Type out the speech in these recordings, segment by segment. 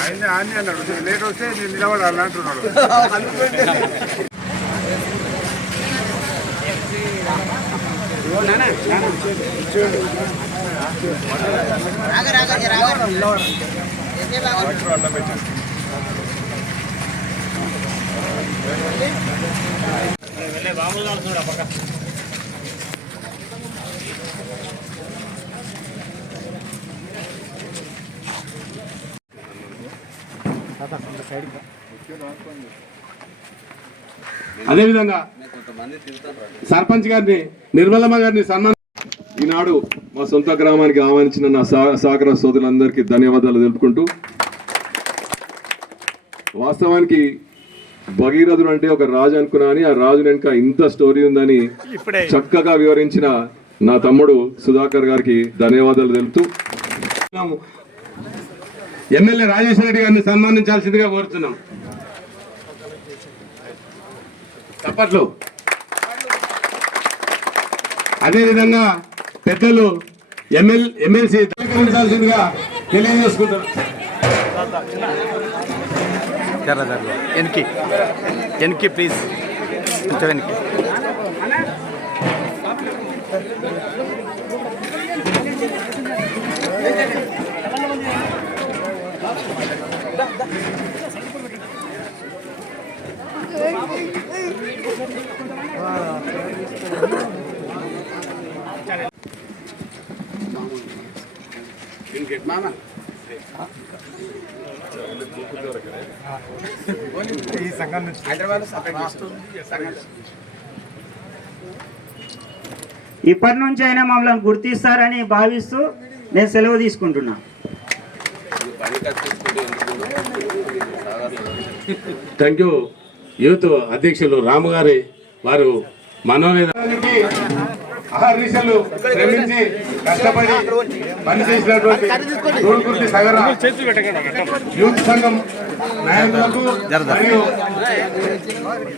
ఆయన ఆయన అన్నాడు. లేట్ వస్తే నేను నిలబడాలి అంటున్నాడు. అదేవిధంగా సర్పంచ్ గారిని నిర్మలమ్మ గారిని సన్మానం ఈనాడు మా సొంత గ్రామానికి ఆహ్వానించిన నా సహ- సహకార సోదరులందరికీ ధన్యవాదాలు తెలుపుకుంటూ వాస్తవానికి భగీరథుడు అంటే ఒక రాజు అనుకున్నా అని ఆ రాజు వెనుక ఇంత స్టోరీ ఉందని చక్కగా వివరించిన నా తమ్ముడు సుధాకర్ గారికి ధన్యవాదాలు తెలుపుతూ ఎమ్మెల్యే రాజేశ్వర రెడ్డి గారిని సన్మానించాల్సిందిగా కోరుతున్నాం. చప్పట్లు. అదేవిధంగా పెద్దలు ఎమ్మెల్ ఎమ్మెల్సీ ధృవీకరించాల్సిందిగా తెలియజేసుకుంటారు వెనక్కి వెనక్కి ప్లీజ్ ఇంత వెనక్కి. ఇప్పటి నుంచి అయినా మమ్మల్ని గుర్తిస్తారని భావిస్తూ నేను సెలవు తీసుకుంటున్నా. థ్యాంక్ యూ యూత్ అధ్యక్షులు రాము గారి వారు మనోవేదానికి అహర్నిశలు శ్రమించి కష్టపడి పనిచేసినటువంటి తోడుకుర్తి సగర యూత్ సంఘం నాయకులకు మరియు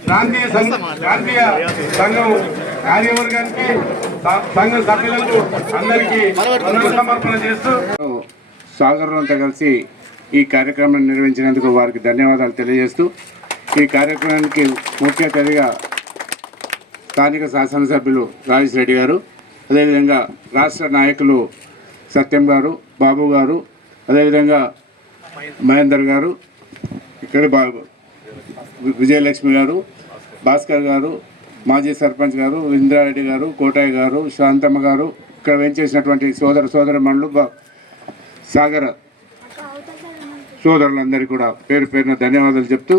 ప్రాంతీయ ప్రాంతీయ సంఘం కార్యవర్గానికి సంఘం సభ్యులకు అందరికీ సమర్పణ చేస్తూ సోదరులంతా కలిసి ఈ కార్యక్రమాన్ని నిర్వహించినందుకు వారికి ధన్యవాదాలు తెలియజేస్తూ ఈ కార్యక్రమానికి ముఖ్య అతిథిగా స్థానిక శాసనసభ్యులు రాజేష్ రెడ్డి గారు అదేవిధంగా రాష్ట్ర నాయకులు సత్యం గారు బాబు గారు అదేవిధంగా మహేందర్ గారు ఇక్కడ బాబు విజయలక్ష్మి గారు భాస్కర్ గారు మాజీ సర్పంచ్ గారు ఇంద్రారెడ్డి గారు కోటయ్య గారు శాంతమ్మ గారు ఇక్కడ వెంచేసినటువంటి సోదర సోదర మండలు సాగర సోదరులందరికీ కూడా పేరు పేరున ధన్యవాదాలు చెప్తూ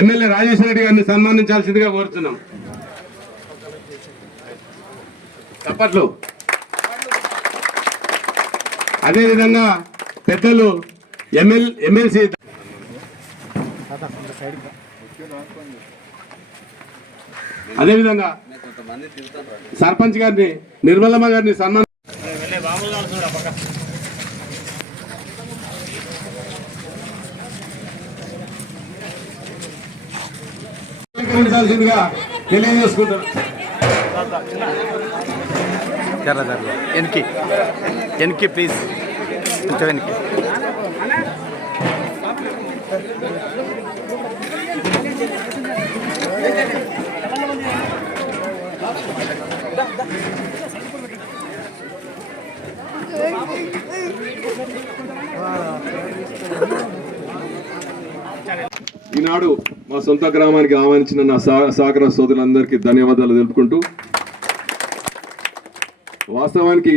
ఎమ్మెల్యే రాజేశ్వర రెడ్డి గారిని సన్మానించాల్సిందిగా కోరుతున్నాం. చప్పట్లు. అదేవిధంగా పెద్దలు ఎమ్మెల్ ఎమ్మెల్సీ అదేవిధంగా సర్పంచ్ గారిని నిర్మలమ్మ గారిని సన్మానం జర జర వెనక్కి వెనక్కి ప్లీజ్ కొంచెం వెనక్కి ఈనాడు మా సొంత గ్రామానికి ఆహ్వానించిన నా సహకార సోదరులందరికీ ధన్యవాదాలు తెలుపుకుంటూ వాస్తవానికి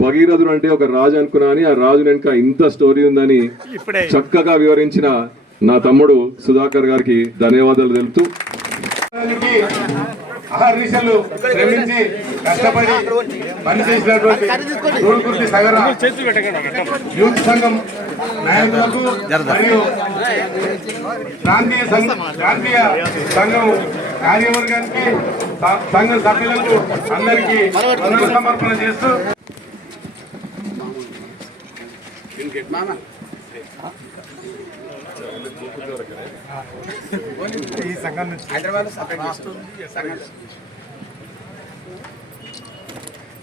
భగీరథుడు అంటే ఒక రాజు అనుకున్నా అని ఆ రాజు వెనుక ఇంత స్టోరీ ఉందని చక్కగా వివరించిన నా తమ్ముడు సుధాకర్ గారికి ధన్యవాదాలు తెలుపుతూ. అహర్నిశలు శ్రమించి కష్టపడి పనిచేసినటువంటి తోడుకుర్తి సగర యూత్ సంఘం నాయకులకు మరియు ప్రాంతీయ ప్రాంతీయ సంఘం కార్యవర్గానికి సంఘ సభ్యులకు అందరికీ సమర్పణ చేస్తూ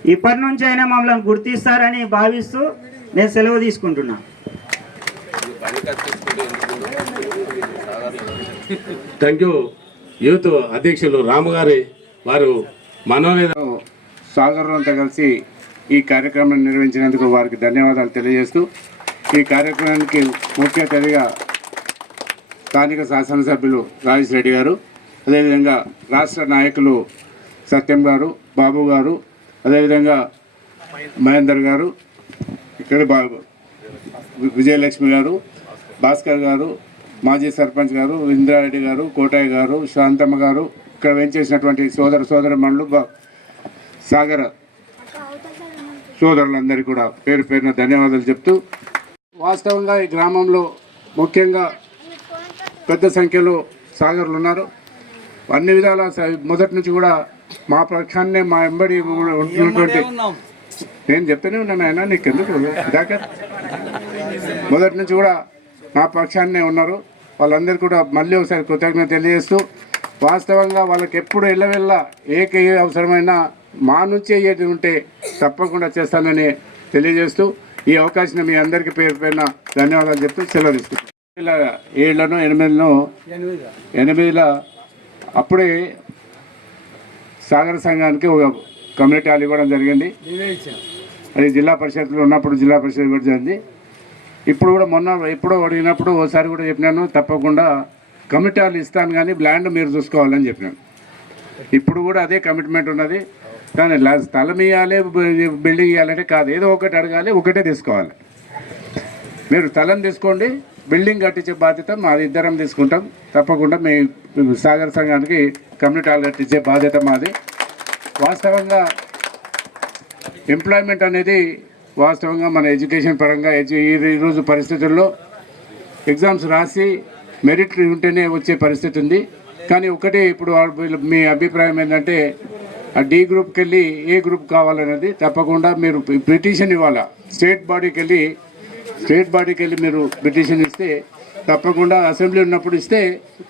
ఇప్పటి నుంచి అయినా మమ్మల్ని గుర్తిస్తారని భావిస్తూ నేను సెలవు తీసుకుంటున్నా. థ్యాంక్ యూ యూత్ అధ్యక్షులు రాము గారి వారు మనోవేద సాగరంతా కలిసి ఈ కార్యక్రమాన్ని నిర్వహించినందుకు వారికి ధన్యవాదాలు తెలియజేస్తూ ఈ కార్యక్రమానికి ముఖ్య అతిథిగా స్థానిక శాసనసభ్యులు రాజేష్ రెడ్డి గారు అదేవిధంగా రాష్ట్ర నాయకులు సత్యం గారు బాబు గారు అదేవిధంగా మహేందర్ గారు ఇక్కడ బాబు విజయలక్ష్మి గారు భాస్కర్ గారు మాజీ సర్పంచ్ గారు ఇంద్రారెడ్డి గారు కోటయ్య గారు శాంతమ్మ గారు ఇక్కడ వెంచేసినటువంటి సోదర సోదర మండలు సాగర సోదరులందరికీ కూడా పేరు పేరున ధన్యవాదాలు చెప్తూ వాస్తవంగా ఈ గ్రామంలో ముఖ్యంగా పెద్ద సంఖ్యలో సాగర్లు ఉన్నారు అన్ని విధాల స- మొదటి నుంచి కూడా మా పక్షాన్నే మా ఎంబడి ఉన్నటువంటి నేను చెప్తూనే ఉన్నాను ఆయన నీకెందుకు? దాకా మొదటి నుంచి కూడా మా పక్షాన్నే ఉన్నారు. వాళ్ళందరూ కూడా మళ్ళీ ఒకసారి కృతజ్ఞత తెలియజేస్తూ వాస్తవంగా వాళ్ళకి ఎప్పుడు ఎల్లవెల్ల ఏక ఏ అవసరమైనా మా నుంచి ఏది ఉంటే తప్పకుండా చేస్తానని తెలియజేస్తూ ఈ అవకాశం మీ అందరికీ పేరు పేరున ధన్యవాదాలు చెప్తూ సెలవు తీసుకుంటాను ఇలా ఏళ్ళను ఎనిమిదిలో ఎనిమిదిలో అప్పుడే సాగర సంఘానికి ఒక కమ్యూనిటీ హాల్ ఇవ్వడం జరిగింది. అది జిల్లా పరిషత్లో ఉన్నప్పుడు జిల్లా పరిషత్ ఇవ్వడం జరిగింది. ఇప్పుడు కూడా మొన్న ఎప్పుడో అడిగినప్పుడు ఓసారి కూడా చెప్పినాను తప్పకుండా కమిటీ హాల్ ఇస్తాను కానీ ల్యాండ్ మీరు చూసుకోవాలని చెప్పినాను. ఇప్పుడు కూడా అదే కమిట్మెంట్ ఉన్నది. కానీ స్థలం ఇవ్వాలి బిల్డింగ్ ఇవ్వాలంటే కాదు. ఏదో ఒకటి అడగాలి ఒకటే తీసుకోవాలి. మీరు స్థలం తీసుకోండి బిల్డింగ్ కట్టించే బాధ్యత మాది ఇద్దరం తీసుకుంటాం. తప్పకుండా మీ సాగర్ సంఘానికి కమ్యూనిటీ హాల్ కట్టించే బాధ్యత మాది. వాస్తవంగా ఎంప్లాయ్మెంట్ అనేది వాస్తవంగా మన ఎడ్యుకేషన్ పరంగా ఎడ్యు ఈ ఈరోజు పరిస్థితుల్లో ఎగ్జామ్స్ రాసి మెరిట్ ఉంటేనే వచ్చే పరిస్థితి ఉంది. కానీ ఒకటి ఇప్పుడు మీ అభిప్రాయం ఏంటంటే డి గ్రూప్కి వెళ్ళి ఏ గ్రూప్ కావాలనేది తప్పకుండా మీరు పిటిషన్ ఇవ్వాలా. స్టేట్ బాడీకి వెళ్ళి స్టేట్ బాడీకి వెళ్ళి మీరు పిటిషన్ ఇస్తే తప్పకుండా అసెంబ్లీ ఉన్నప్పుడు ఇస్తే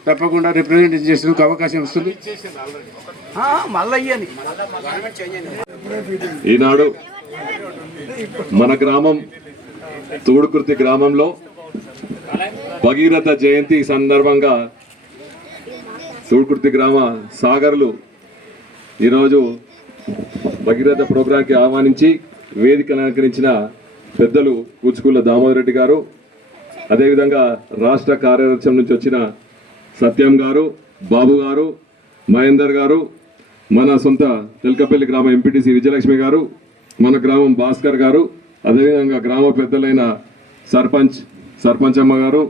తప్పకుండా రిప్రజెంట్ చేసేందుకు అవకాశం వస్తుంది. ఈనాడు మన గ్రామం తూడుకుర్తి గ్రామంలో భగీరథ జయంతి సందర్భంగా తూడుకుర్తి గ్రామ సాగర్లు ఈరోజు భగీరథ ప్రోగ్రాంకి ఆహ్వానించి వేదికను అలంకరించిన పెద్దలు కూచుకుళ్ళ దామోదర్ రెడ్డి గారు అదేవిధంగా రాష్ట్ర కార్యదర్శం నుంచి వచ్చిన సత్యం గారు బాబు గారు మహేందర్ గారు మన సొంత తెల్కపల్లి గ్రామ ఎంపీటీసీ విజయలక్ష్మి గారు మన గ్రామం భాస్కర్ గారు అదేవిధంగా గ్రామ పెద్దలైన సర్పంచ్ సర్పంచ్ అమ్మ గారు